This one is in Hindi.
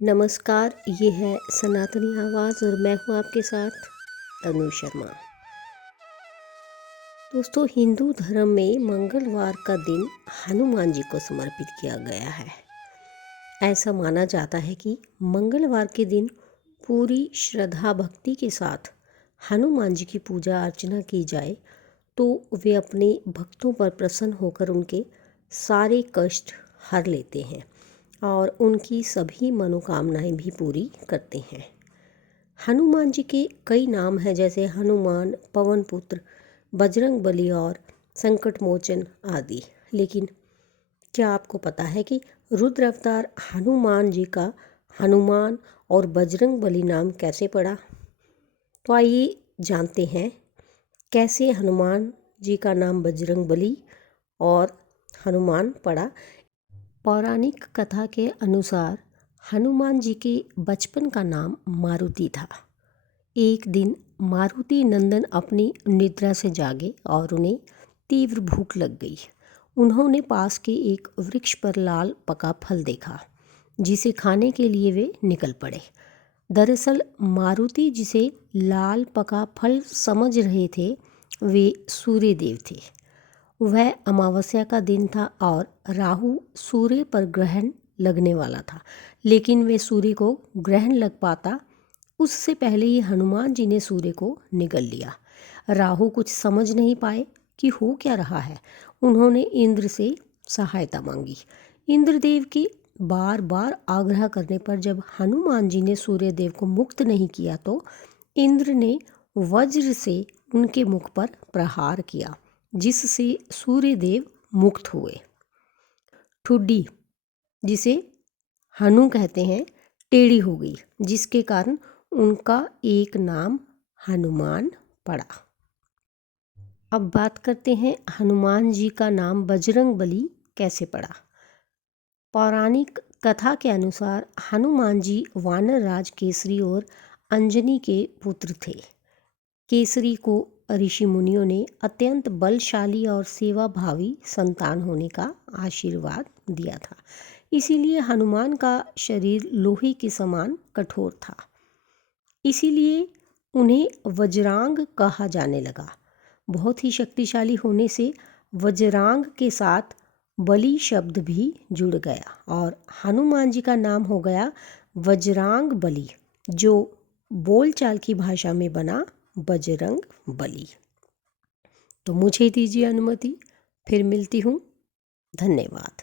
नमस्कार, ये है सनातनी आवाज़ और मैं हूँ आपके साथ तनु शर्मा। दोस्तों, हिंदू धर्म में मंगलवार का दिन हनुमान जी को समर्पित किया गया है। ऐसा माना जाता है कि मंगलवार के दिन पूरी श्रद्धा भक्ति के साथ हनुमान जी की पूजा अर्चना की जाए तो वे अपने भक्तों पर प्रसन्न होकर उनके सारे कष्ट हर लेते हैं और उनकी सभी मनोकामनाएं भी पूरी करते हैं। हनुमान जी के कई नाम हैं, जैसे हनुमान, पवन पुत्र, बजरंग बली और संकट मोचन आदि। लेकिन क्या आपको पता है कि रुद्र अवतार हनुमान जी का हनुमान और बजरंग बली नाम कैसे पड़ा? तो आइए जानते हैं कैसे हनुमान जी का नाम बजरंग बली और हनुमान पड़ा। पौराणिक कथा के अनुसार हनुमान जी के बचपन का नाम मारुति था। एक दिन मारुति नंदन अपनी निद्रा से जागे और उन्हें तीव्र भूख लग गई। उन्होंने पास के एक वृक्ष पर लाल पका फल देखा, जिसे खाने के लिए वे निकल पड़े। दरअसल मारुति जिसे लाल पका फल समझ रहे थे, वे सूर्य देव थे। वह अमावस्या का दिन था और राहु सूर्य पर ग्रहण लगने वाला था, लेकिन वे सूर्य को ग्रहण लग पाता उससे पहले ही हनुमान जी ने सूर्य को निगल लिया। राहु कुछ समझ नहीं पाए कि हो क्या रहा है। उन्होंने इंद्र से सहायता मांगी। इंद्रदेव के बार बार आग्रह करने पर जब हनुमान जी ने सूर्य देव को मुक्त नहीं किया तो इंद्र ने वज्र से उनके मुख पर प्रहार किया, जिससे सूर्य देव मुक्त हुए। ठुड्डी, जिसे हनु कहते हैं, टेढ़ी हो गई, जिसके कारण उनका एक नाम हनुमान पड़ा। अब बात करते हैं हनुमान जी का नाम बजरंग बली कैसे पड़ा। पौराणिक कथा के अनुसार हनुमान जी वानर राज केसरी और अंजनी के पुत्र थे। केसरी को ऋषि मुनियों ने अत्यंत बलशाली और सेवाभावी संतान होने का आशीर्वाद दिया था। इसीलिए हनुमान का शरीर लोहे के समान कठोर था। इसीलिए उन्हें वज्रांग कहा जाने लगा। बहुत ही शक्तिशाली होने से वज्रांग के साथ बलि शब्द भी जुड़ गया और हनुमान जी का नाम हो गया वज्रांग बली, जो बोलचाल की भाषा में बना बजरंग बली। तो मुझे दीजिए अनुमति, फिर मिलती हूँ। धन्यवाद।